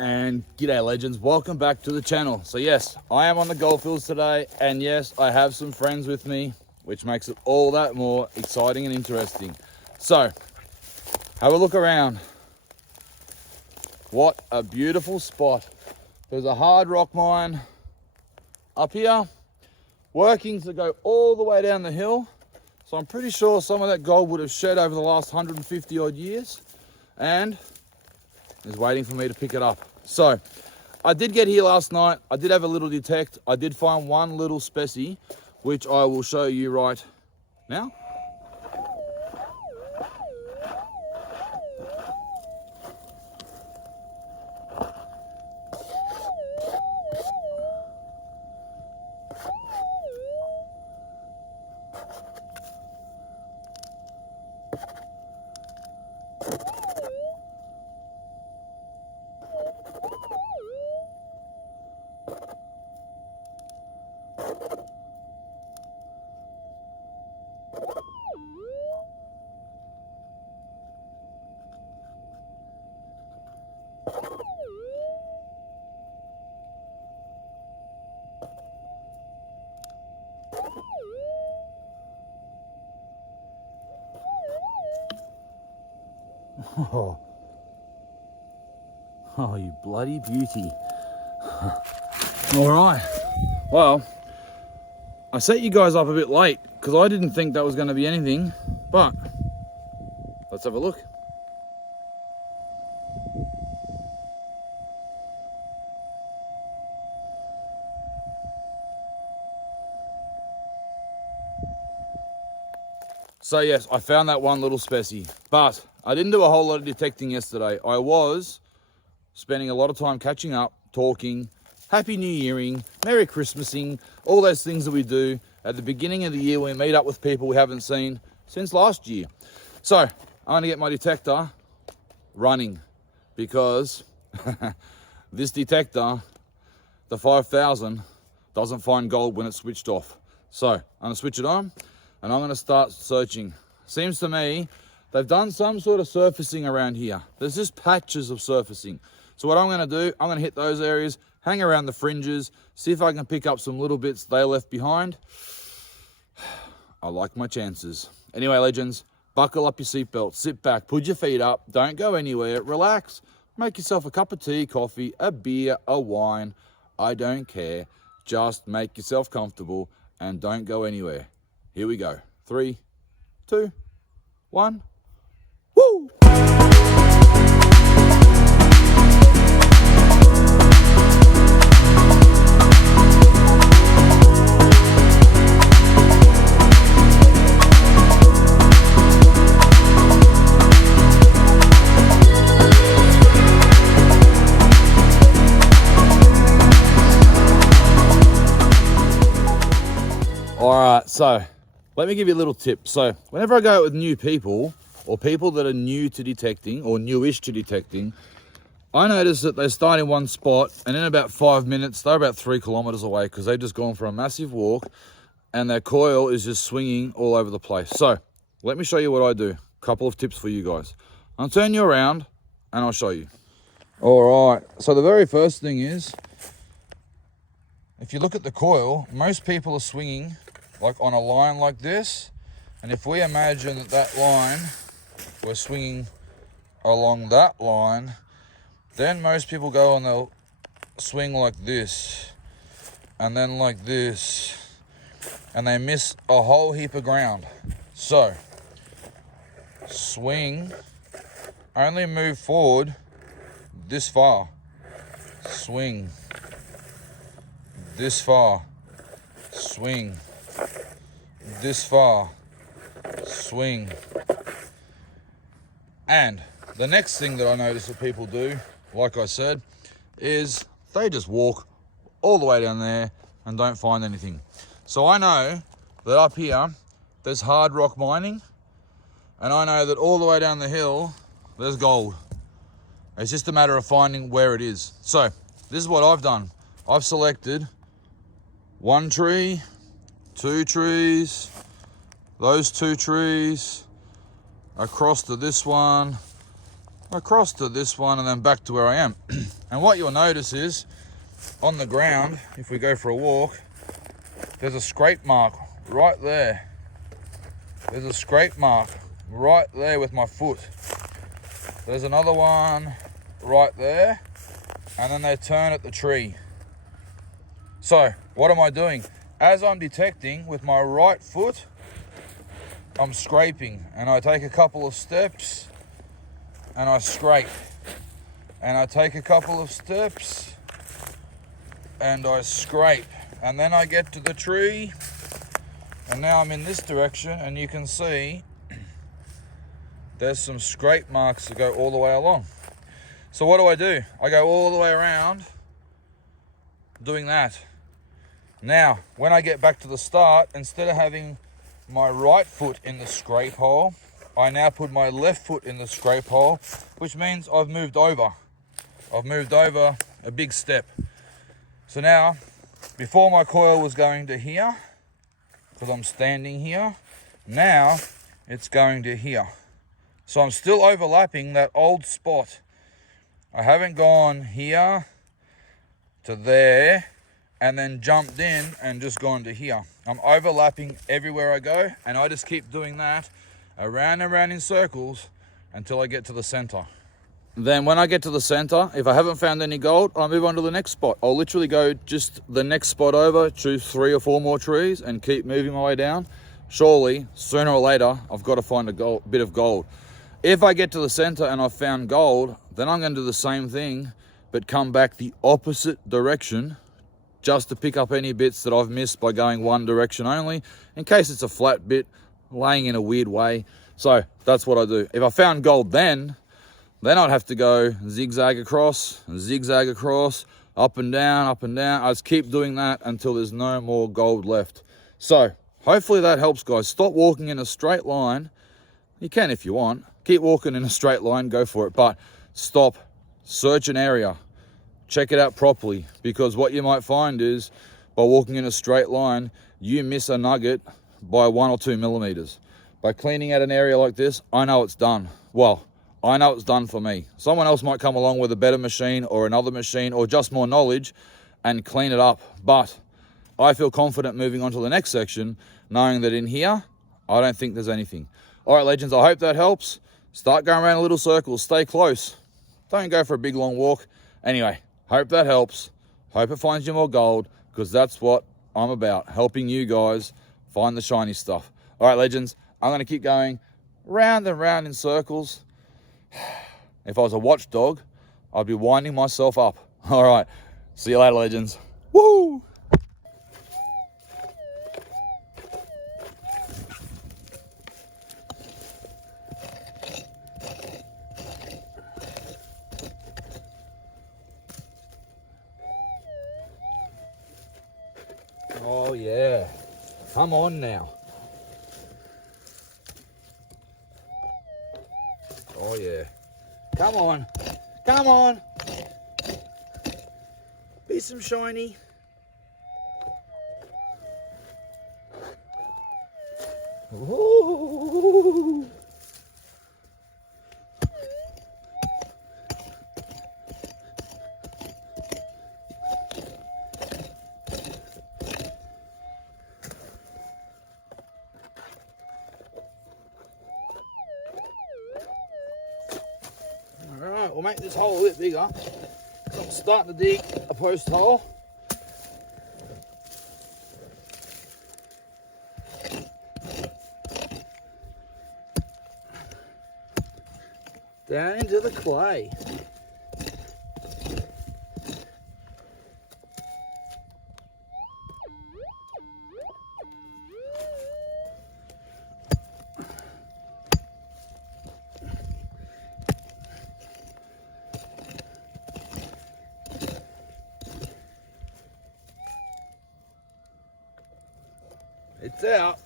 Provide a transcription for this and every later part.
And g'day legends, welcome back to the channel. So yes, I am on the goldfields today, and yes, I have some friends with me, which makes it all that more exciting and interesting. So have a look around. What a beautiful spot. There's a hard rock mine up here, workings that go all the way down the hill. So I'm pretty sure some of that gold would have shed over the last 150 odd years and is waiting for me to pick it up. So I did get here last night. I did have a little detect. I did find one little specie, which I will show you right now. Oh, you bloody beauty. All right. Well, I set you guys up a bit late because I didn't think that was going to be anything, but let's have a look. So yes, I found that one little specie, but I didn't do a whole lot of detecting yesterday. I was spending a lot of time catching up, talking, Happy New Yearing, Merry Christmasing, all those things that we do at the beginning of the year when we meet up with people we haven't seen since last year. So I'm gonna get my detector running because this detector, the 5000, doesn't find gold when it's switched off. So I'm gonna switch it on and I'm gonna start searching. Seems to me they've done some sort of surfacing around here. There's just patches of surfacing. So what I'm gonna do, I'm gonna hit those areas, hang around the fringes, see if I can pick up some little bits they left behind. I like my chances. Anyway, legends, buckle up your seatbelt, sit back, put your feet up, don't go anywhere, relax, make yourself a cup of tea, coffee, a beer, a wine, I don't care. Just make yourself comfortable and don't go anywhere. Here we go. 3, 2, 1. Woo! All right, so let me give you a little tip. So whenever I go out with new people or people that are new to detecting or newish to detecting, I notice that they start in one spot and in about 5 minutes, they're about 3 kilometers away because they've just gone for a massive walk and their coil is just swinging all over the place. So let me show you what I do. A couple of tips for you guys. I'll turn you around and I'll show you. All right, so the very first thing is, if you look at the coil, most people are swinging like on a line like this. And if we imagine that line, we're swinging along that line, then most people go and they'll swing like this and then like this, and they miss a whole heap of ground. So swing, only move forward this far, swing this far, swing this far, swing. And the next thing that I notice that people do, like I said, is they just walk all the way down there and don't find anything. So I know that up here there's hard rock mining, and I know that all the way down the hill there's gold. It's just a matter of finding where it is. So this is what I've done. I've selected one tree, 2 trees, those 2 trees, across to this one, across to this one and then back to where I am. And what you'll notice is on the ground, if we go for a walk, there's a scrape mark right there. There's a scrape mark right there with my foot. There's another one right there, and then they turn at the tree. So what am I doing? As I'm detecting with my right foot, I'm scraping, and I take a couple of steps and I scrape, and I take a couple of steps and I scrape, and then I get to the tree, and now I'm in this direction, and you can see there's some scrape marks that go all the way along. So what do? I go all the way around doing that. Now, when I get back to the start, instead of having my right foot in the scrape hole, I now put my left foot in the scrape hole, which means I've moved over. I've moved over a big step. So now, before my coil was going to here, because I'm standing here, now it's going to here. So I'm still overlapping that old spot. I haven't gone here to there and then jumped in and just gone to here. I'm overlapping everywhere I go, and I just keep doing that around and around in circles until I get to the center. Then when I get to the center, if I haven't found any gold, I move on to the next spot. I'll literally go just the next spot over, choose 3 or 4 more trees and keep moving my way down. Surely, sooner or later, I've got to find a bit of gold. If I get to the center and I've found gold, then I'm going to do the same thing, but come back the opposite direction just to pick up any bits that I've missed by going one direction only, in case it's a flat bit laying in a weird way. So that's what I do. If I found gold then I'd have to go zigzag across, up and down. I just keep doing that until there's no more gold left. So hopefully that helps, guys. Stop walking in a straight line. You can if you want. Keep walking in a straight line, go for it. But stop, search an area, check it out properly, because what you might find is by walking in a straight line, you miss a nugget by 1 or 2 millimeters. By cleaning out an area like this, I know it's done. Well, I know it's done for me. Someone else might come along with a better machine or another machine or just more knowledge and clean it up. But I feel confident moving on to the next section, knowing that in here, I don't think there's anything. All right, legends, I hope that helps. Start going around in little circles. Stay close. Don't go for a big, long walk. Anyway, hope that helps. Hope it finds you more gold, because that's what I'm about, helping you guys find the shiny stuff. All right, legends, I'm going to keep going round and round in circles. If I was a watchdog, I'd be winding myself up. All right, see you later, legends. Woo! Oh yeah, come on now. Oh yeah, come on, come on. Be some shiny. Ooh. Alright, we'll make this hole a bit bigger. I'm starting to dig a post hole. Down into the clay. It's out.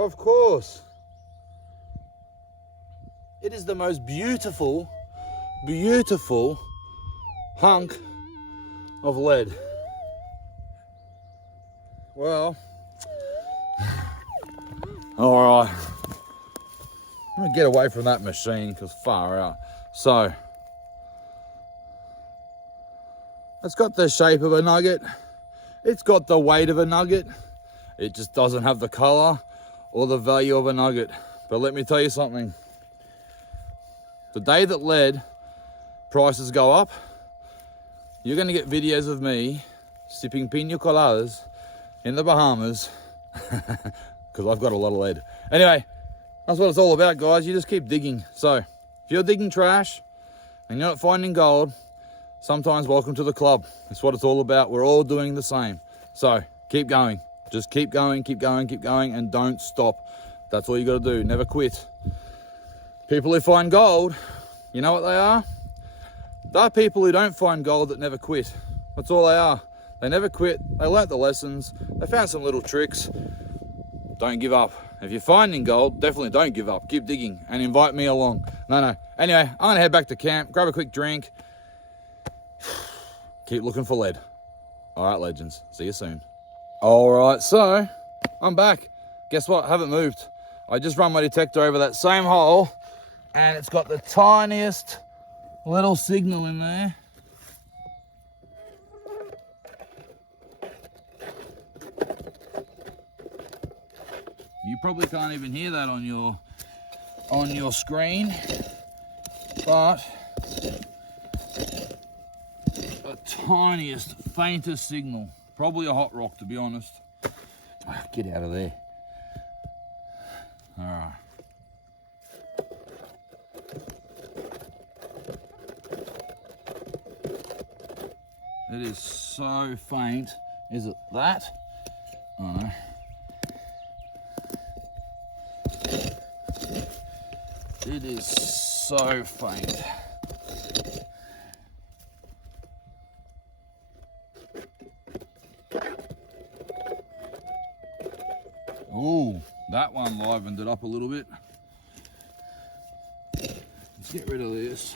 Of course. It is the most beautiful, beautiful hunk of lead. Well, all right. I'm gonna get away from that machine because far out. So, it's got the shape of a nugget. It's got the weight of a nugget. It just doesn't have the color or the value of a nugget. But let me tell you something. The day that lead prices go up, you're gonna get videos of me sipping pina coladas in the Bahamas because I've got a lot of lead. Anyway, that's what it's all about, guys. You just keep digging. So if you're digging trash and you're not finding gold, sometimes welcome to the club. It's what it's all about. We're all doing the same. So keep going. Just keep going, keep going, keep going, and don't stop. That's all you got to do. Never quit. People who find gold, you know what they are? They're people who don't find gold that never quit. That's all they are. They never quit. They learnt the lessons. They found some little tricks. Don't give up. If you're finding gold, definitely don't give up. Keep digging and invite me along. No. Anyway, I'm going to head back to camp, grab a quick drink. Keep looking for lead. All right, legends. See you soon. All right, so I'm back. Guess what? I haven't moved. I just run my detector over that same hole and it's got the tiniest little signal in there. You probably can't even hear that on your screen, but the tiniest, faintest signal. Probably a hot rock, to be honest. Get out of there. All right. It is so faint. Is it that? Oh no. It is so faint. Oh, that one livened it up a little bit. Let's get rid of this.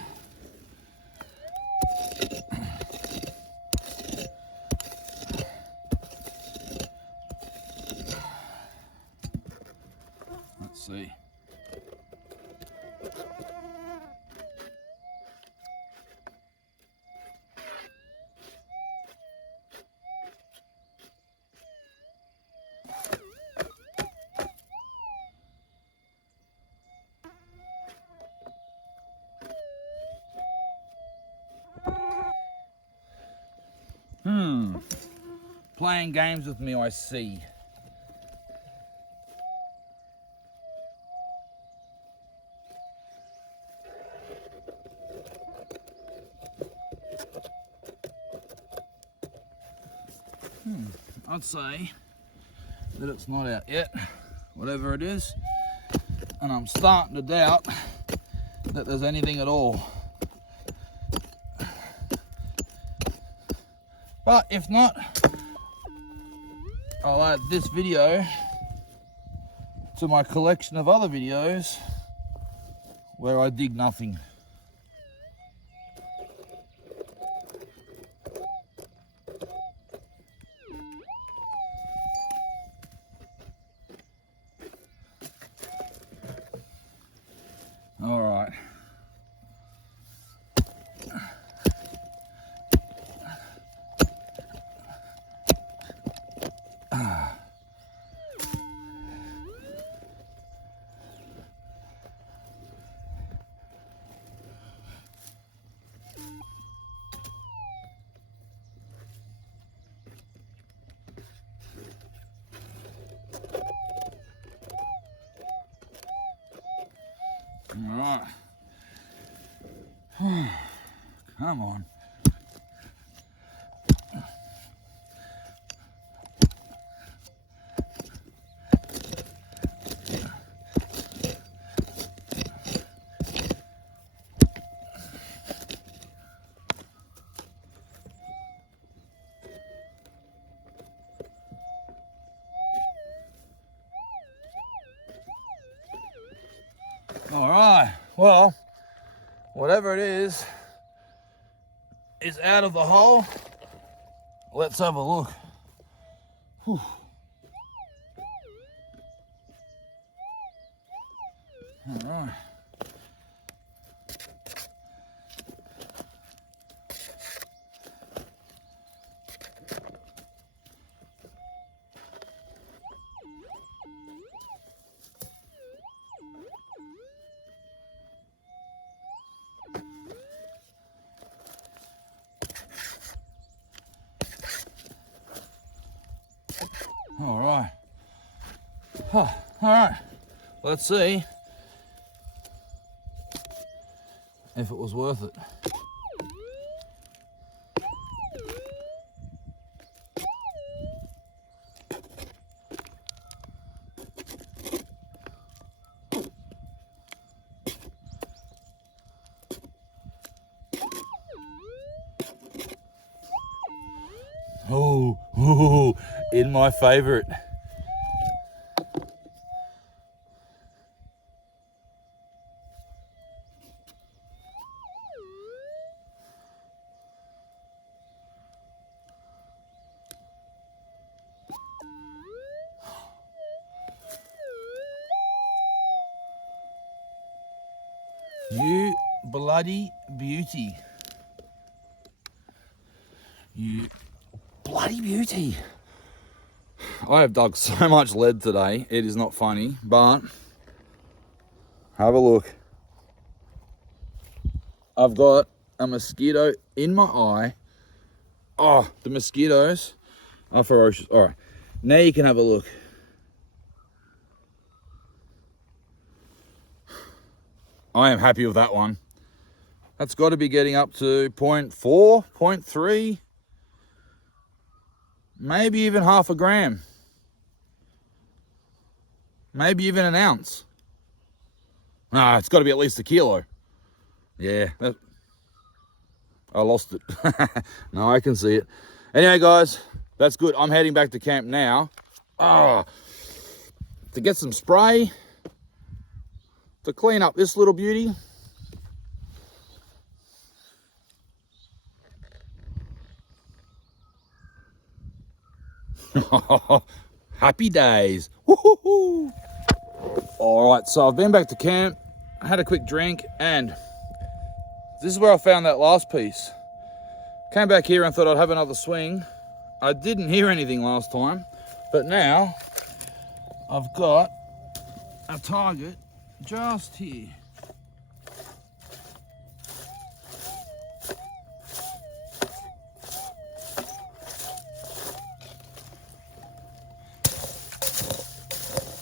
Let's see. Playing games with me, I see. I'd say that it's not out yet, whatever it is, and I'm starting to doubt that there's anything at all. But if not, I'll add this video to my collection of other videos where I dig nothing. All right. All right. Come on. All right, well, whatever it is out of the hole. Let's have a look. Whew. All right. All right. Huh. All right. Let's see if it was worth it. Oh, in my favorite. You bloody beauty. You bloody beauty. I have dug so much lead today, it is not funny, but have a look. I've got a mosquito in my eye. Oh, the mosquitoes are ferocious. All right, now you can have a look. I am happy with that one. That's got to be getting up to 0.4, 0.3, maybe even half a gram. Maybe even an ounce. No, it's got to be at least a kilo. Yeah, I lost it. No, I can see it. Anyway, guys, that's good. I'm heading back to camp now. To get some spray to clean up this little beauty. Happy days. Woo-hoo-hoo. All right, so I've been back to camp, had a quick drink, and this is where I found that last piece. Came back here and thought I'd have another swing. I didn't hear anything last time, but now I've got a target just here.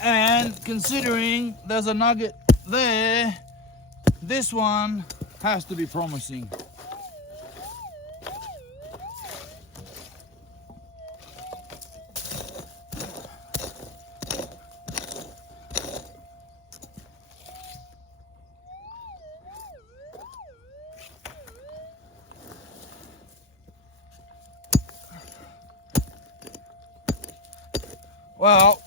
And considering there's a nugget there, this one has to be promising. Well,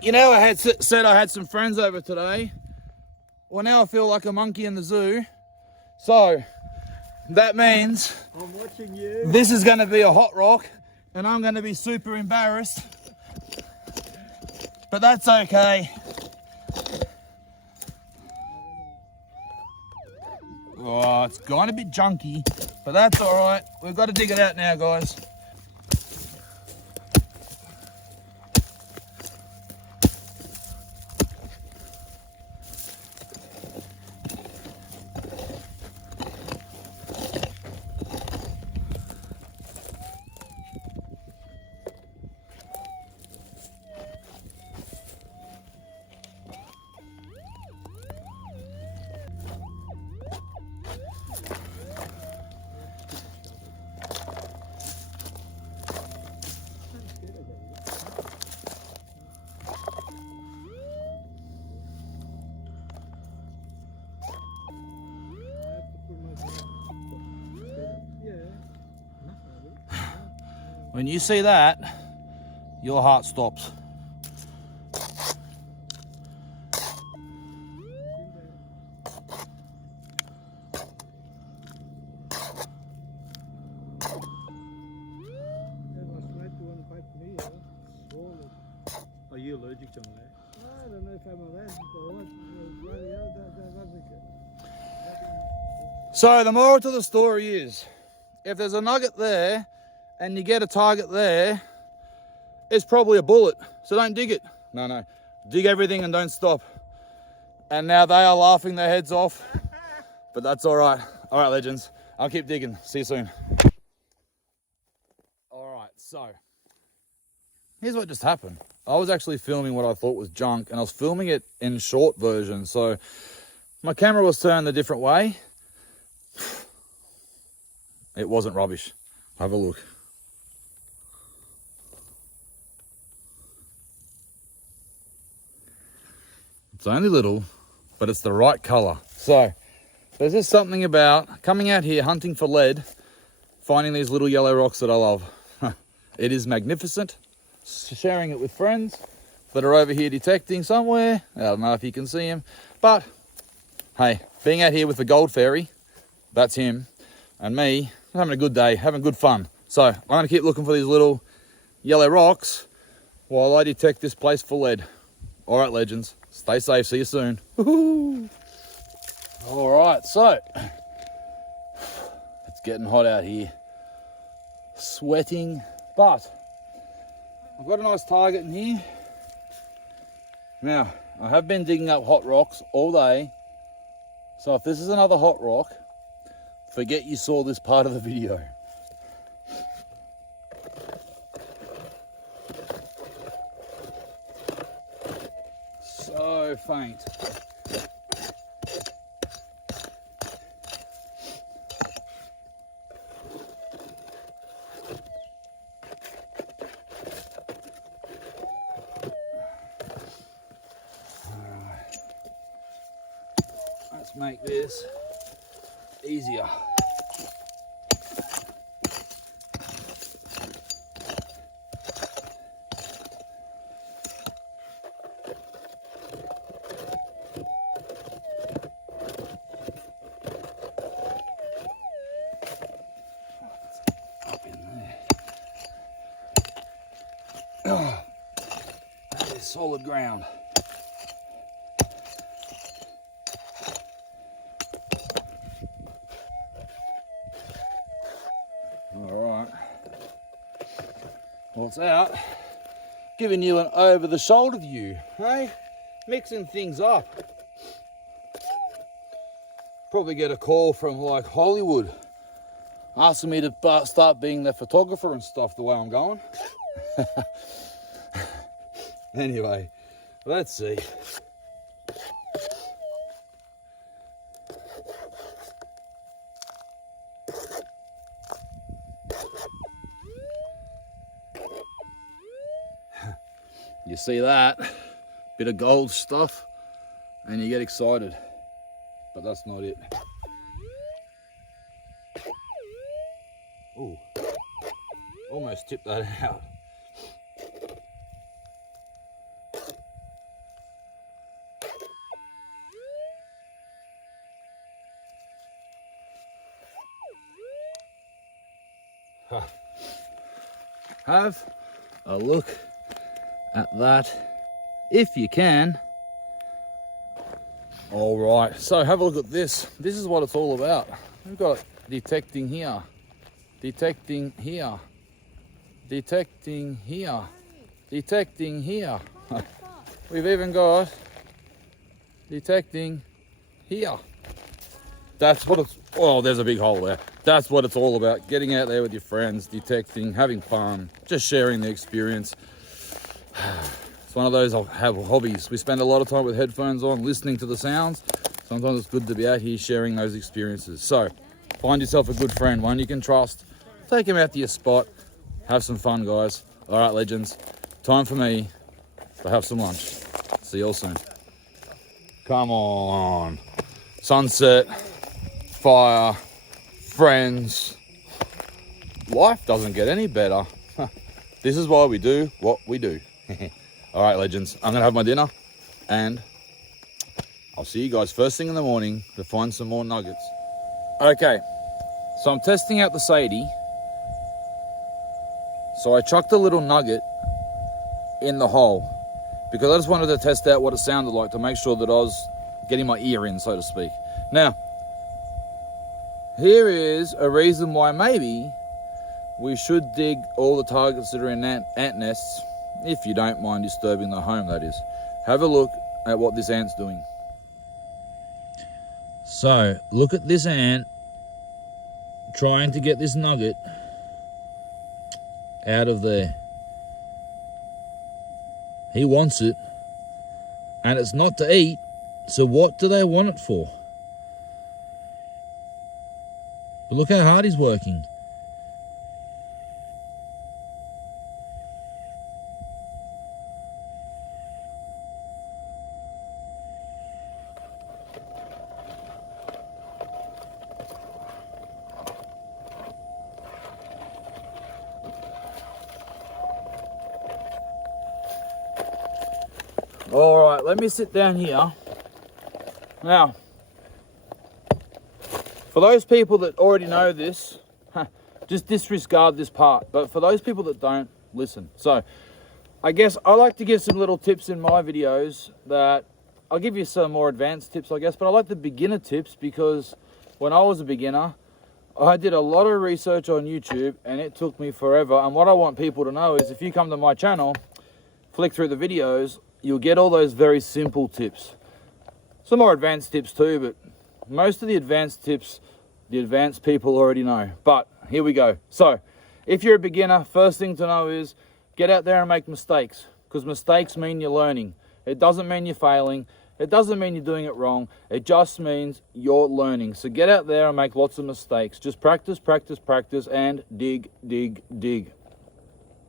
you know, I had said I had some friends over today. Well, now I feel like a monkey in the zoo. So that means I'm watching you. This is going to be a hot rock, and I'm going to be super embarrassed. But that's okay. Oh, it's gone a bit junky, but that's all right. We've got to dig it out now, guys. When you see that, your heart stops. you allergic to them? I don't know if I'm allergic or what. So the moral to the story is, if there's a nugget there and you get a target there, it's probably a bullet. So don't dig it. No. Dig everything and don't stop. And now they are laughing their heads off, but that's all right. All right, legends. I'll keep digging. See you soon. All right, so here's what just happened. I was actually filming what I thought was junk, and I was filming it in short version. So my camera was turned a different way. It wasn't rubbish. Have a look. It's only little, but it's the right color. So there's just something about coming out here hunting for lead, finding these little yellow rocks that I love. It is magnificent. Sharing it with friends that are over here detecting somewhere. I don't know if you can see him, but hey, being out here with the gold fairy, that's him, and me, having a good day, having good fun. So I'm gonna keep looking for these little yellow rocks while I detect this place for lead. All right, legends, stay safe, see you soon. All right, so it's getting hot out here, sweating, but I've got a nice target in here. Now, I have been digging up hot rocks all day, so if this is another hot rock, forget you saw this part of the video. So faint. Let's make this easier. Up in there. Oh, that is solid ground. Well, it's out, giving you an over-the-shoulder view, hey? Mixing things up. Probably get a call from like Hollywood, asking me to start being their photographer and stuff the way I'm going. Anyway, let's see. You see that, bit of gold stuff, and you get excited, but that's not it. Ooh, almost tipped that out. Have a look at that if you can. All right, so have a look at this. This is what it's all about. We've got detecting here, detecting here, detecting here, detecting here. We've even got detecting here. That's what it's, oh, there's a big hole there. That's what it's all about. Getting out there with your friends, detecting, having fun, just sharing the experience. It's one of those hobbies. We spend a lot of time with headphones on, listening to the sounds. Sometimes it's good to be out here sharing those experiences. So find yourself a good friend, one you can trust. Take him out to your spot. Have some fun, guys. All right, legends. Time for me to have some lunch. See you all soon. Come on. Sunset, fire, friends. Life doesn't get any better. This is why we do what we do. All right, legends, I'm gonna have my dinner and I'll see you guys first thing in the morning to find some more nuggets. Okay, so I'm testing out the Sadie. So I chucked a little nugget in the hole. because I just wanted to test out what it sounded like to make sure that I was getting my ear in, so to speak. Now, here is a reason why maybe we should dig all the targets that are in ant nests, if you don't mind disturbing the home, that is. Have a look at what this ant's doing. So, look at this ant trying to get this nugget out of there. He wants it, and it's not to eat, so what do they want it for? But look how hard he's working. All right, let me sit down here. Now, for those people that already know this, just disregard this part. But for those people that don't, listen. So, I guess I like to give some little tips in my videos that I'll give you some more advanced tips, I guess. But I like the beginner tips because when I was a beginner, I did a lot of research on YouTube and it took me forever. And what I want people to know is if you come to my channel, flick through the videos, you'll get all those very simple tips. Some more advanced tips too, but most of the advanced tips, the advanced people already know. But here we go. So, if you're a beginner, first thing to know is get out there and make mistakes, because mistakes mean you're learning. It doesn't mean you're failing. It doesn't mean you're doing it wrong. It just means you're learning. So get out there and make lots of mistakes. Just practice, practice, practice, and dig, dig, dig.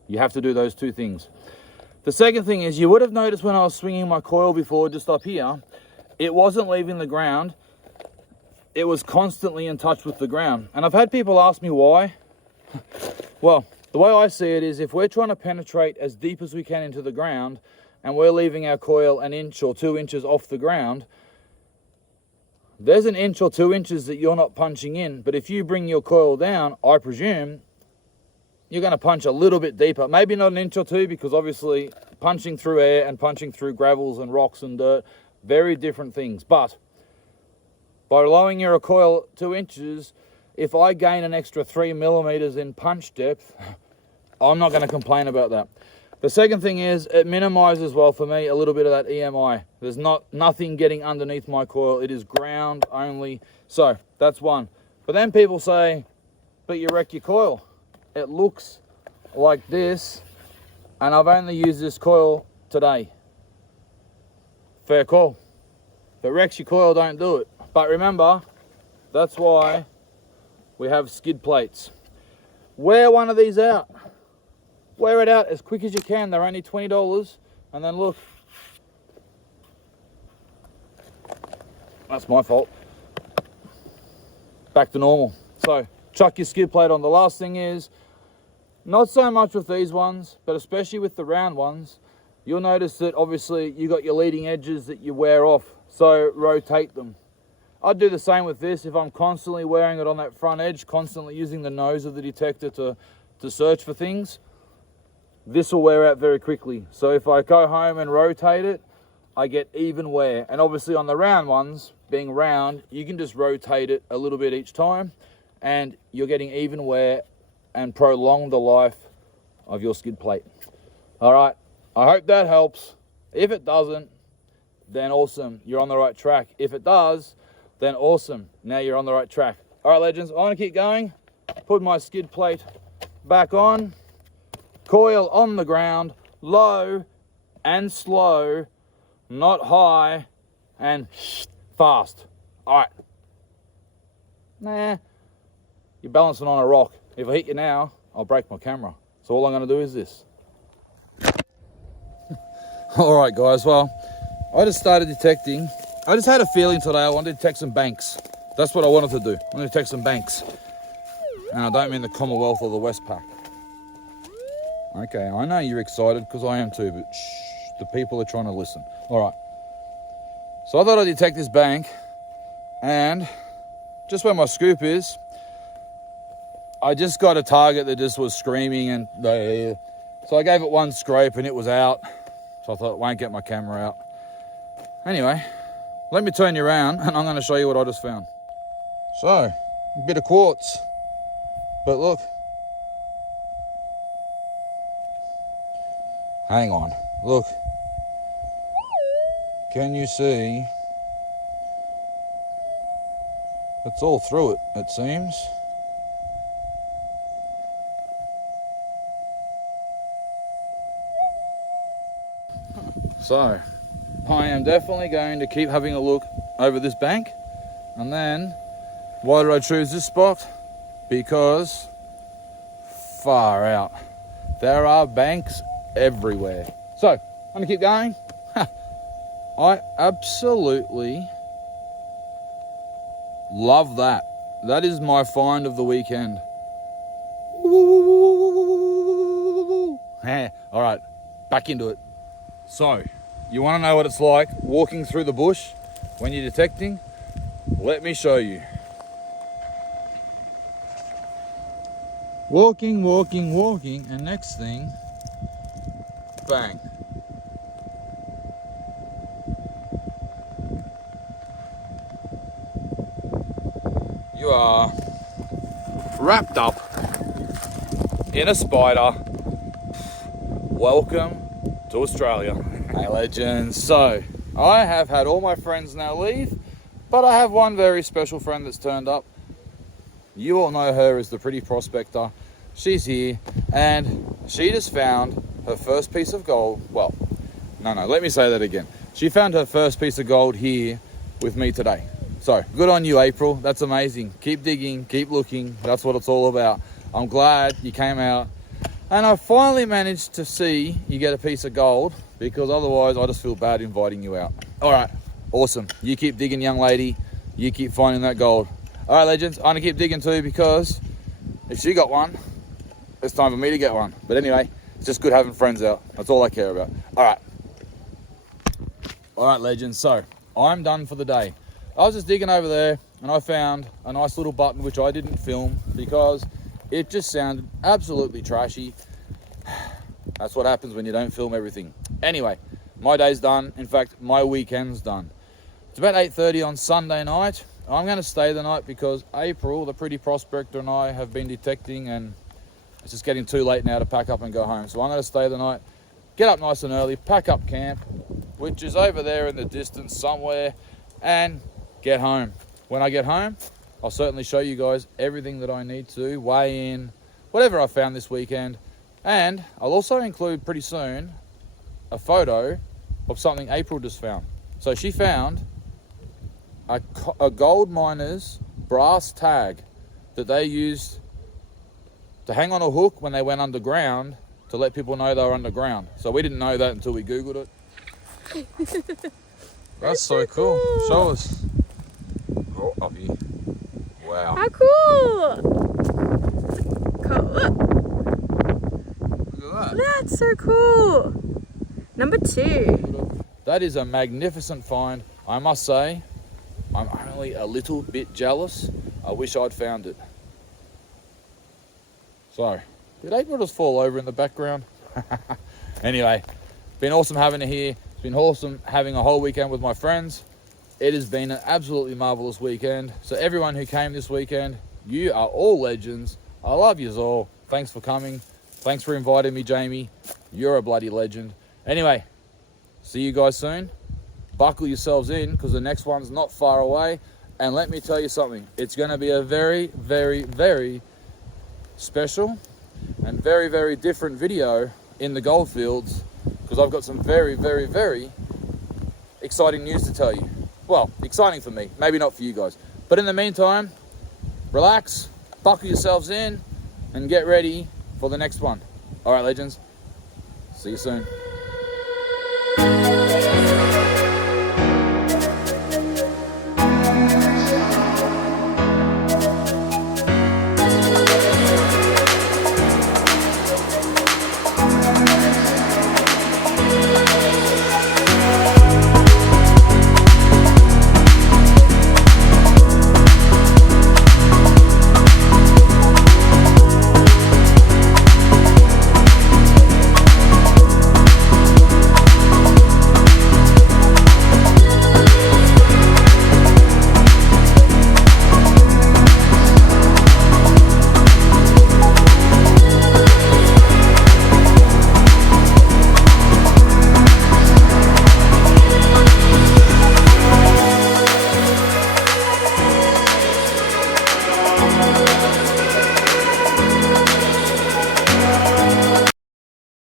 You have to do those two things. The second thing is, you would have noticed when I was swinging my coil before, just up here, it wasn't leaving the ground. It was constantly in touch with the ground. And I've had people ask me why. Well, the way I see it is, if we're trying to penetrate as deep as we can into the ground, and we're leaving our coil an inch or 2 inches off the ground, there's an inch or 2 inches that you're not punching in. But if you bring your coil down, I presume, you're going to punch a little bit deeper. Maybe not an inch or two, because obviously punching through air and punching through gravels and rocks and dirt, very different things. But by lowering your coil 2 inches, if I gain an extra 3 millimeters in punch depth, I'm not going to complain about that. The second thing is, it minimizes, well, for me, a little bit of that EMI. There's nothing getting underneath my coil. It is ground only. So that's one. But then people say, but you wreck your coil. It looks like this, and I've only used this coil today. Fair call. If it wrecks your coil, don't do it. But remember, that's why we have skid plates. Wear one of these out. Wear it out as quick as you can. They're only $20. And then look. That's my fault. Back to normal. So, chuck your skid plate on. The last thing is, not so much with these ones, but especially with the round ones, you'll notice that obviously you got your leading edges that you wear off, so rotate them. I'd do the same with this. If I'm constantly wearing it on that front edge, constantly using the nose of the detector to search for things, this will wear out very quickly. So if I go home and rotate it, I get even wear. And obviously on the round ones, being round, you can just rotate it a little bit each time, and you're getting even wear and prolong the life of your skid plate. All right, I hope that helps. If it doesn't, then awesome, you're on the right track. If it does, then awesome, now you're on the right track. All right, legends, I want to keep going. Put my skid plate back on, coil on the ground, low and slow, not high and fast. All right. Nah, you're balancing on a rock. If I hit you now, I'll break my camera. So all I'm going to do is this. All right, guys. Well, I just started detecting. I just had a feeling today I wanted to detect some banks. That's what I wanted to do. I wanted to detect some banks. And I don't mean the Commonwealth or the Westpac. Okay, I know you're excited because I am too, but shh, the people are trying to listen. All right. So I thought I'd detect this bank, and just where my scoop is, I just got a target that just was screaming, and so I gave it one scrape and it was out. So I thought, I won't get my camera out. Anyway, let me turn you around and I'm going to show you what I just found. So, a bit of quartz. But look. Hang on. Look. Can you see? It's all through it, it seems. So, I am definitely going to keep having a look over this bank. And then, why did I choose this spot? Because, far out, there are banks everywhere. So, I'm gonna keep going. I absolutely love that. That is my find of the weekend. All right, back into it. So, you want to know what it's like walking through the bush when you're detecting? Let me show you. Walking, and next thing, bang. You are wrapped up in a spider. Welcome to Australia. Hey legends. So, I have had all my friends now leave, but I have one very special friend that's turned up. You all know her as the Pretty Prospector. She's here, and she just found her first piece of gold. Well, no, let me say that again. She found her first piece of gold here with me today. So, good on you, April. That's amazing. Keep digging, keep looking. That's what it's all about. I'm glad you came out. And I finally managed to see you get a piece of gold, because otherwise I just feel bad inviting you out. All right, awesome. You keep digging, young lady. You keep finding that gold. All right, legends, I'm gonna keep digging too, because if she got one, it's time for me to get one. But anyway, it's just good having friends out. That's all I care about. All right, legends. So I'm done for the day. I was just digging over there and I found a nice little button, which I didn't film because it just sounded absolutely trashy. That's what happens when you don't film everything. Anyway, my day's done. In fact, my weekend's done. It's about 8:30 on Sunday night. I'm going to stay the night because April, the Pretty Prospector, and I have been detecting, and it's just getting too late now to pack up and go home. So I'm going to stay the night, get up nice and early, pack up camp, which is over there in the distance somewhere, and get home. When I get home, I'll certainly show you guys everything that I need to weigh in, whatever I found this weekend. And I'll also include pretty soon a photo of something April just found. So she found a gold miner's brass tag that they used to hang on a hook when they went underground to let people know they were underground. So we didn't know that until we Googled it. That's so cool. Show us. Oh, up here. Wow. How cool! Cool. Look at that. That's so cool. Number 2. That is a magnificent find. I must say, I'm only a little bit jealous. I wish I'd found it. So, did April just fall over in the background? Anyway, been awesome having her here. It's been awesome having a whole weekend with my friends. It has been an absolutely marvelous weekend. So everyone who came this weekend, you are all legends. I love yous all. Thanks for coming. Thanks for inviting me, Jamie. You're a bloody legend. Anyway, see you guys soon. Buckle yourselves in because the next one's not far away. And let me tell you something. It's going to be a very, very, very special and very, very different video in the goldfields because I've got some very, very, very exciting news to tell you. Well, exciting for me, maybe not for you guys. But in the meantime, relax, buckle yourselves in, and get ready for the next one. All right, legends, see you soon.